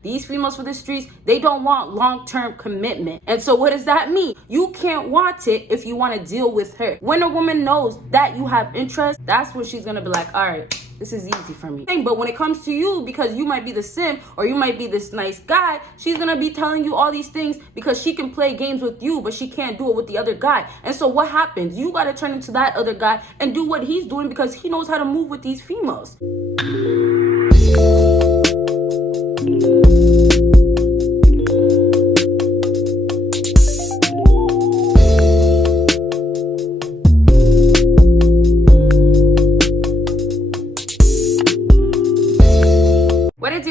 These females for the streets, they don't want long-term commitment. And so what does that mean? You can't want it if you want to deal with her. When a woman knows that you have interest, that's when she's gonna be like, all right, this is easy for me. But when it comes to you, because you might be the simp or you might be this nice guy, she's gonna be telling you all these things because she can play games with you, but she can't do it with the other guy. And so what happens? You gotta turn into that other guy and do what he's doing because he knows how to move with these females.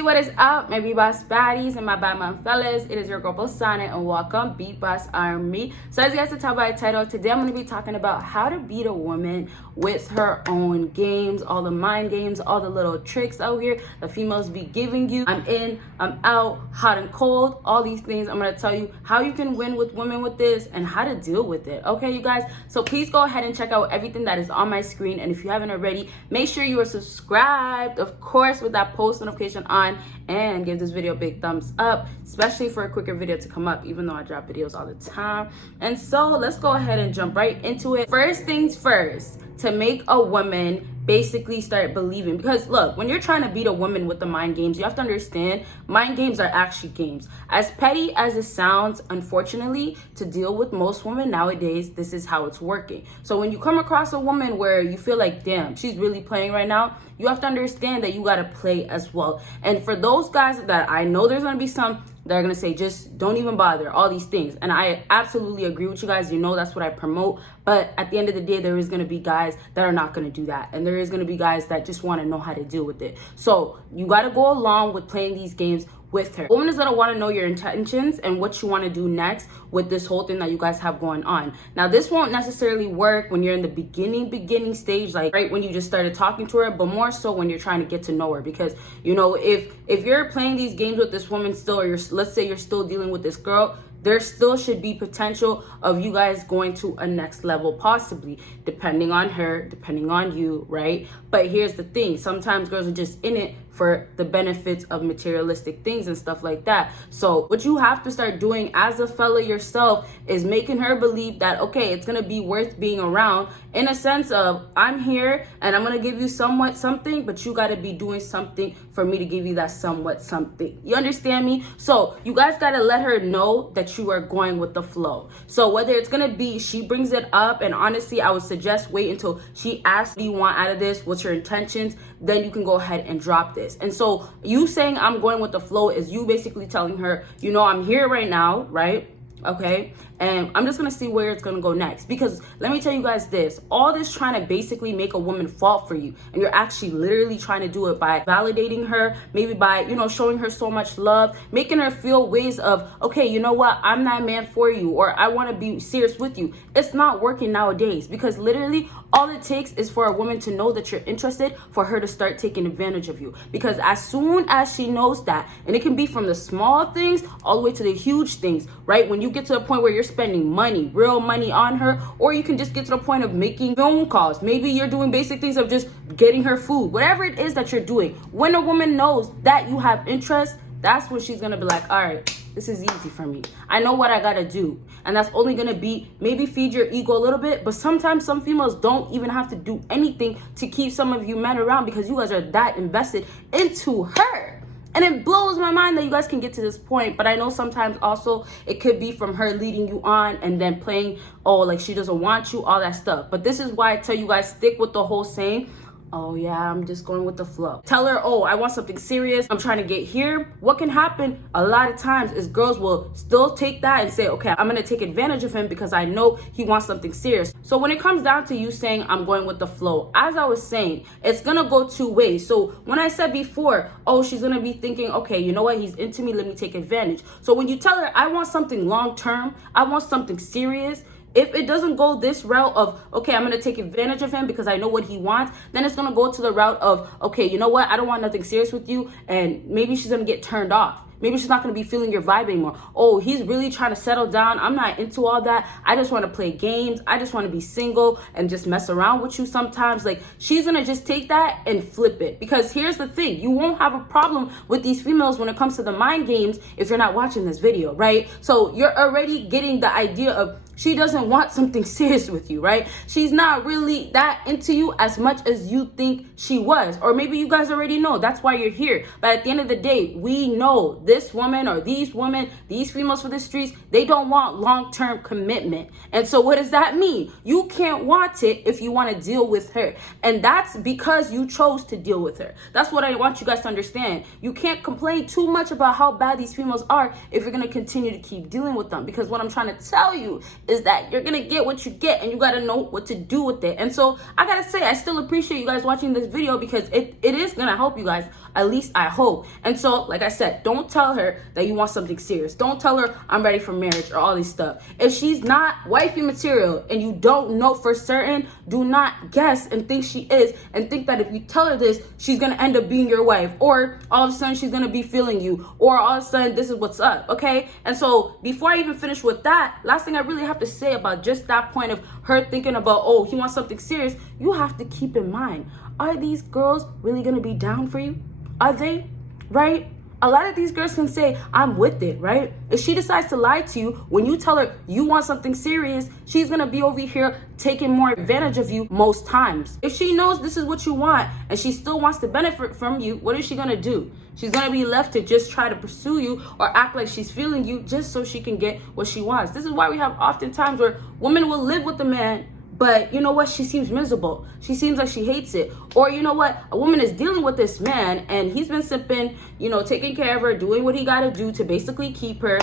What is up, my BBossBaddies and my bad mom fellas? It is your girl Bosana and welcome BBossArmy. So as you guys can tell by the title, today I'm going to be talking about how to beat a woman with her own games, all the mind games, all the little tricks out here the females be giving you. I'm in, I'm out, hot and cold, all these things. I'm going to tell you how you can win with women with this and how to deal with it. Okay, you guys? So please go ahead and check out everything that is on my screen. And if you haven't already, make sure you are subscribed, of course, with that post notification on, and give this video a big thumbs up, especially for a quicker video to come up, even though I drop videos all the time. And so let's go ahead and jump right into it. First things first, to make a woman basically start believing, because look, when you're trying to beat a woman with the mind games, you have to understand mind games are actually games. As petty as it sounds, unfortunately, to deal with most women nowadays, this is how it's working. So when you come across a woman where you feel like, damn, she's really playing right now, you have to understand that you got to play as well. And for those guys that I know, there's going to be some that are going to say, just don't even bother, all these things. And I absolutely agree with you guys. You know, that's what I promote. But at the end of the day, there is going to be guys that are not going to do that. And there is going to be guys that just want to know how to deal with it. So you got to go along with playing these games with her. A woman is going to want to know your intentions and what you want to do next with this whole thing that you guys have going on. Now, this won't necessarily work when you're in the beginning stage, like right when you just started talking to her, but more so when you're trying to get to know her. Because, you know, if you're playing these games with this woman still, or let's say you're still dealing with this girl, there still should be potential of you guys going to a next level, possibly, depending on her, depending on you, right? But here's the thing. Sometimes girls are just in it for the benefits of materialistic things and stuff like that. So what you have to start doing as a fella yourself is making her believe that, okay, it's going to be worth being around, in a sense of, I'm here and I'm going to give you somewhat something, but you got to be doing something for me to give you that somewhat something. You understand me? So you guys got to let her know that you are going with the flow. So whether it's going to be she brings it up, and honestly, I would suggest wait until she asks, what do you want out of this? What's your intentions? Then you can go ahead and drop this. And so you saying I'm going with the flow is you basically telling her, you know, I'm here right now, right? Okay, and I'm just gonna see where it's gonna go next. Because let me tell you guys this, all this trying to basically make a woman fall for you, and you're actually literally trying to do it by validating her, maybe by, you know, showing her so much love, making her feel ways of, okay, you know what, I'm that man for you, or I want to be serious with you. It's not working nowadays, because literally all it takes is for a woman to know that you're interested, for her to start taking advantage of you. Because as soon as she knows that, and it can be from the small things all the way to the huge things, right? When you get to the point where you're spending money, real money on her, or you can just get to the point of making phone calls. Maybe you're doing basic things of just getting her food, whatever it is that you're doing. When a woman knows that you have interest, that's when she's gonna be like, all right, this is easy for me. I know what I gotta do. And that's only gonna be maybe feed your ego a little bit, but sometimes some females don't even have to do anything to keep some of you men around, because you guys are that invested into her. And it blows my mind that you guys can get to this point. But I know sometimes also it could be from her leading you on and then playing, oh, like she doesn't want you, all that stuff. But this is why I tell you guys, stick with the whole saying, oh yeah, I'm just going with the flow. Tell her, oh, I want something serious, I'm trying to get here. What can happen a lot of times is girls will still take that and say, okay, I'm gonna take advantage of him because I know he wants something serious. So when it comes down to you saying I'm going with the flow, as I was saying, it's gonna go two ways. So when I said before, oh, she's gonna be thinking, okay, you know what, he's into me, let me take advantage. So when you tell her, I want something long term, I want something serious, if it doesn't go this route of, okay, I'm going to take advantage of him because I know what he wants, then it's going to go to the route of, okay, you know what, I don't want nothing serious with you, and maybe she's going to get turned off. Maybe she's not going to be feeling your vibe anymore. Oh, he's really trying to settle down. I'm not into all that. I just want to play games. I just want to be single and just mess around with you sometimes. Like, she's going to just take that and flip it. Because here's the thing. You won't have a problem with these females when it comes to the mind games if you're not watching this video, right? So you're already getting the idea of she doesn't want something serious with you, right? She's not really that into you as much as you think she was. Or maybe you guys already know. That's why you're here. But at the end of the day, we know this woman or these women, these females for the streets, they don't want long-term commitment. And so what does that mean? You can't want it if you want to deal with her. And that's because you chose to deal with her. That's what I want you guys to understand. You can't complain too much about how bad these females are if you're going to continue to keep dealing with them. Because what I'm trying to tell you is that you're gonna get what you get, and you gotta know what to do with it. And so I gotta say, I still appreciate you guys watching this video, because it is gonna help you guys, at least I hope. And so, like I said, don't tell her that you want something serious. Don't tell her I'm ready for marriage or all this stuff. If she's not wifey material and you don't know for certain, do not guess and think she is, and think that if you tell her this, she's gonna end up being your wife, or all of a sudden she's gonna be feeling you, or all of a sudden this is what's up, okay? And so before I even finish with that, last thing I really have to say about just that point of her thinking about, oh, he wants something serious, you have to keep in mind, are these girls really gonna be down for you? Are they? Right? A lot of these girls can say, I'm with it, right? If she decides to lie to you, when you tell her you want something serious, she's gonna be over here taking more advantage of you most times. If she knows this is what you want and she still wants to benefit from you, what is she gonna do? She's gonna be left to just try to pursue you or act like she's feeling you just so she can get what she wants. This is why we have often times where women will live with a man, but you know what? She seems miserable. She seems like she hates it. Or you know what? A woman is dealing with this man and he's been sipping, you know, taking care of her, doing what he got to do to basically keep her,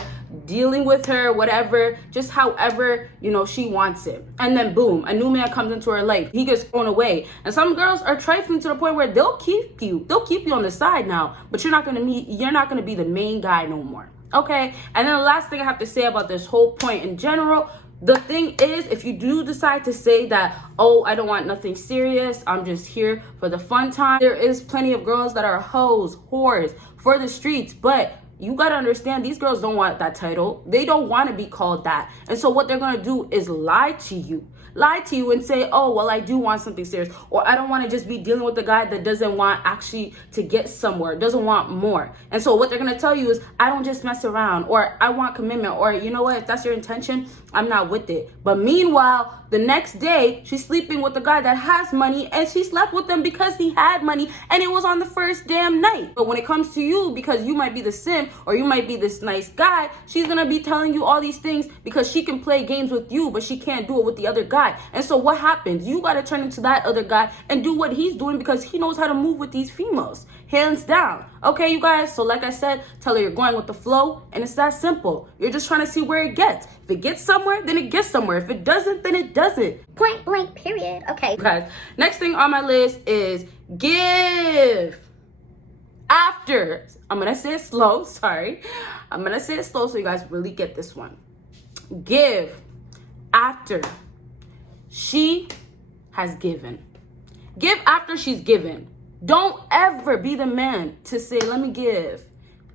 dealing with her, whatever, just however, you know, she wants it. And then boom, a new man comes into her life. He gets thrown away. And some girls are trifling to the point where they'll keep you. They'll keep you on the side now, but you're not going to be the main guy no more. Okay? And then the last thing I have to say about this whole point in general, the thing is, if you do decide to say that, oh, I don't want nothing serious, I'm just here for the fun time, there is plenty of girls that are hoes, whores for the streets, but you got to understand, these girls don't want that title. They don't want to be called that. And so what they're going to do is lie to you and say, oh, well, I do want something serious, or I don't want to just be dealing with a guy that doesn't want actually to get somewhere, doesn't want more. And so what they're going to tell you is, I don't just mess around, or I want commitment, or you know what, if that's your intention, I'm not with it. But meanwhile, the next day, she's sleeping with a guy that has money, and she slept with him because he had money, and it was on the first damn night. But when it comes to you, because you might be the simp, or you might be this nice guy, she's going to be telling you all these things because she can play games with you, but she can't do it with the other guy. And so what happens? You got to turn into that other guy and do what he's doing, because he knows how to move with these females, hands down. Okay, you guys? So like I said, tell her you're going with the flow, and it's that simple. You're just trying to see where it gets. If it gets somewhere, then it gets somewhere. If it doesn't, then it doesn't. Point blank, period. Okay. Guys, next thing on my list is give. After, I'm going to say it slow, sorry. I'm going to say it slow so you guys really get this one. Give after she has given. Give after she's given. Don't ever be the man to say, let me give,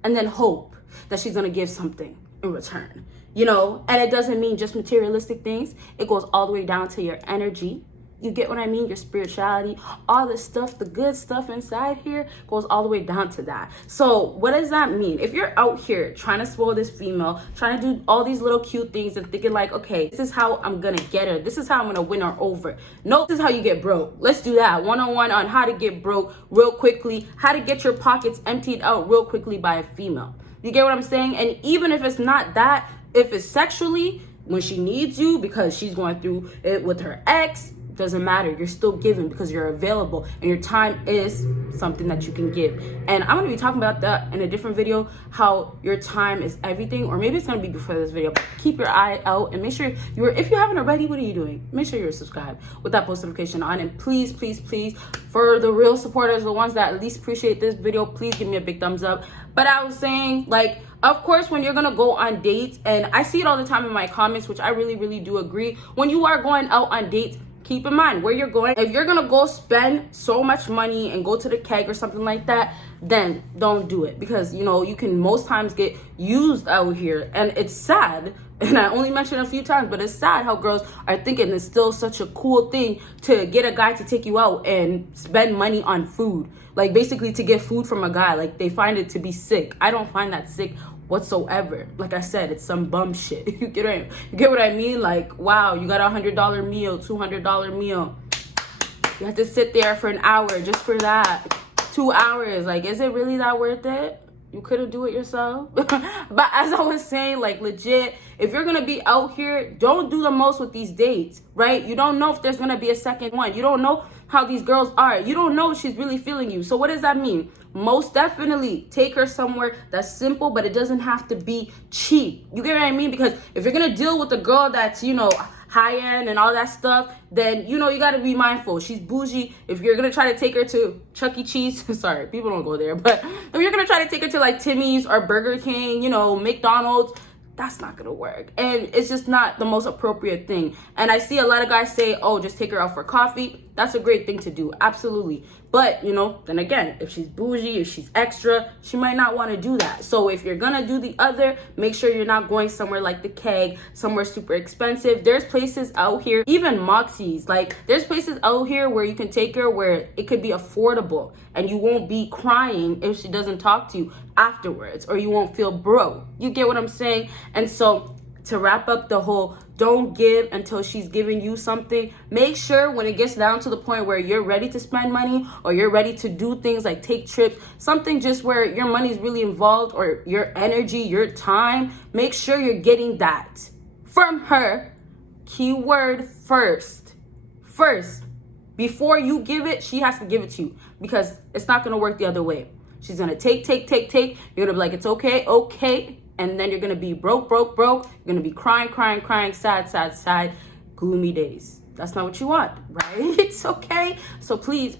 and then hope that she's going to give something in return. You know, and it doesn't mean just materialistic things. It goes all the way down to your energy. You get what I mean? Your spirituality, all the stuff, the good stuff inside here goes all the way down to that. So what does that mean? If you're out here trying to spoil this female, trying to do all these little cute things and thinking like, okay, this is how I'm going to get her. This is how I'm going to win her over. No, this is how you get broke. Let's do that. One-on-one on how to get broke real quickly, how to get your pockets emptied out real quickly by a female. You get what I'm saying? And even if it's not that, if it's sexually, when she needs you because she's going through it with her ex, doesn't matter. You're still giving because you're available, and your time is something that you can give. And I'm going to be talking about that in a different video, how your time is everything, or maybe it's going to be before this video. But keep your eye out and make sure if you haven't already, what are you doing? Make sure you're subscribed with that post notification on. And please, please, please, for the real supporters, the ones that at least appreciate this video, please give me a big thumbs up. But I was saying, like, of course, when you're going to go on dates, and I see it all the time in my comments, which I really, really do agree. When you are going out on dates, keep in mind where you're going. If you're gonna go spend so much money and go to the keg or something like that, then don't do it, because you know you can most times get used out here, and it's sad. And I only mentioned a few times, but it's sad how girls are thinking it's still such a cool thing to get a guy to take you out and spend money on food. Like, basically to get food from a guy. Like, they find it to be sick. I don't find that sick whatsoever. Like I said, it's some bum shit. You get what I mean? Like, wow, you got $100 meal, $200 meal. You have to sit there for an hour just for that. 2 hours. Like, is it really that worth it? You couldn't do it yourself. But as I was saying, like, legit, if you're gonna be out here, don't do the most with these dates, right? You don't know if there's gonna be a second one. You don't know how these girls are. You don't know if she's really feeling you. So what does that mean? Most definitely take her somewhere that's simple, but it doesn't have to be cheap. You get what I mean? Because if you're gonna deal with a girl that's, you know, high end and all that stuff, then you know you got to be mindful. She's bougie. If you're gonna try to take her to Chuck E. Cheese, sorry, people don't go there, but if you're gonna try to take her to like Timmy's or Burger King, you know, McDonald's, that's not gonna work. And it's just not the most appropriate thing. And I see a lot of guys say, oh, just take her out for coffee. That's a great thing to do, absolutely. But, you know, then again, if she's bougie, if she's extra, she might not want to do that. So if you're gonna do the other, make sure you're not going somewhere like the Keg, somewhere super expensive. There's places out here, even Moxie's, like there's places out here where you can take her where it could be affordable and you won't be crying if she doesn't talk to you afterwards, or you won't feel broke. You get what I'm saying? And so to wrap up the whole don't give until she's giving you something, make sure when it gets down to the point where you're ready to spend money or you're ready to do things like take trips, something just where your money's really involved, or your energy, your time, make sure you're getting that from her. Keyword first. Before you give it, she has to give it to you, because it's not going to work the other way. She's going to take. You're going to be like, it's okay. And then you're going to be broke. You're going to be crying, sad, gloomy days. That's not what you want, right? It's okay. So please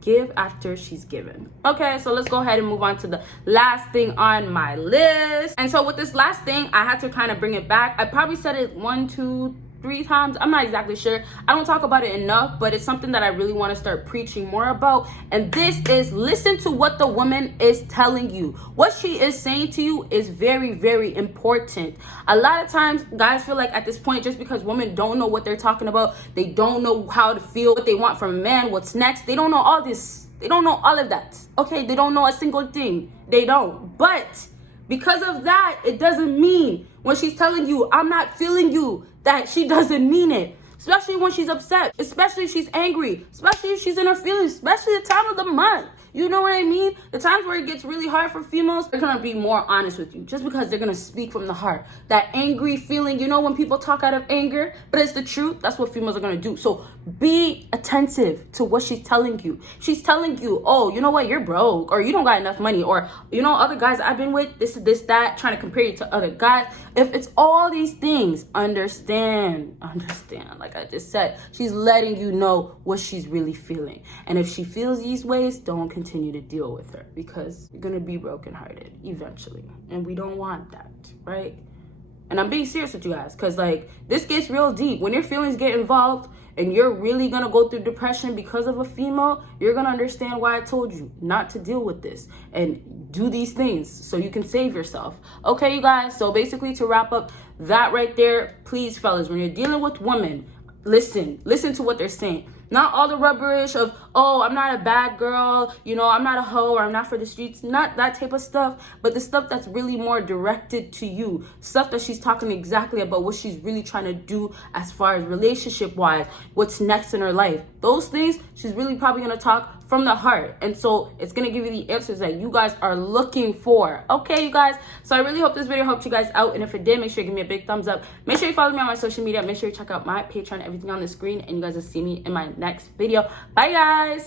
give after she's given. Okay, so let's go ahead and move on to the last thing on my list. And so with this last thing, I had to kind of bring it back. I probably said it 1, 2, 3 times. I'm not exactly sure. I don't talk about it enough, but it's something that I really want to start preaching more about. And this is, listen to what the woman is telling you. What she is saying to you is very, very important. A lot of times guys feel like at this point, just because women don't know what they're talking about, they don't know how to feel, what they want from a man, what's next, they don't know all this, they don't know all of that. Okay, they don't know a single thing. They don't. But because of that, it doesn't mean when she's telling you, I'm not feeling you, that she doesn't mean it. Especially when she's upset, especially if she's angry, especially if she's in her feelings, especially the time of the month. You know what I mean? The times where it gets really hard for females, they're gonna be more honest with you, just because they're gonna speak from the heart. That angry feeling, you know, when people talk out of anger, but it's the truth, that's what females are gonna do. So be attentive to what she's telling you. She's telling you, oh, you know what, you're broke, or you don't got enough money, or, you know, other guys I've been with, this, that, trying to compare you to other guys. If it's all these things, understand. Like I just said, she's letting you know what she's really feeling. And if she feels these ways, don't continue to deal with her, because you're gonna be brokenhearted eventually, and we don't want that, right? And I'm being serious with you guys, because like this gets real deep. When your feelings get involved and you're really gonna go through depression because of a female, you're gonna understand why I told you not to deal with this and do these things so you can save yourself. Okay, you guys, so basically to wrap up that right there, please fellas, when you're dealing with women, listen to what they're saying. Not all the rubberish of, oh, I'm not a bad girl, you know, I'm not a hoe, or I'm not for the streets. Not that type of stuff, but the stuff that's really more directed to you. Stuff that she's talking exactly about what she's really trying to do as far as relationship-wise, what's next in her life. Those things, she's really probably going to talk from the heart. And so it's going to give you the answers that you guys are looking for. Okay, you guys? So I really hope this video helped you guys out. And if it did, make sure you give me a big thumbs up. Make sure you follow me on my social media. Make sure you check out my Patreon, everything on the screen. And you guys will see me in my next video. Bye, guys.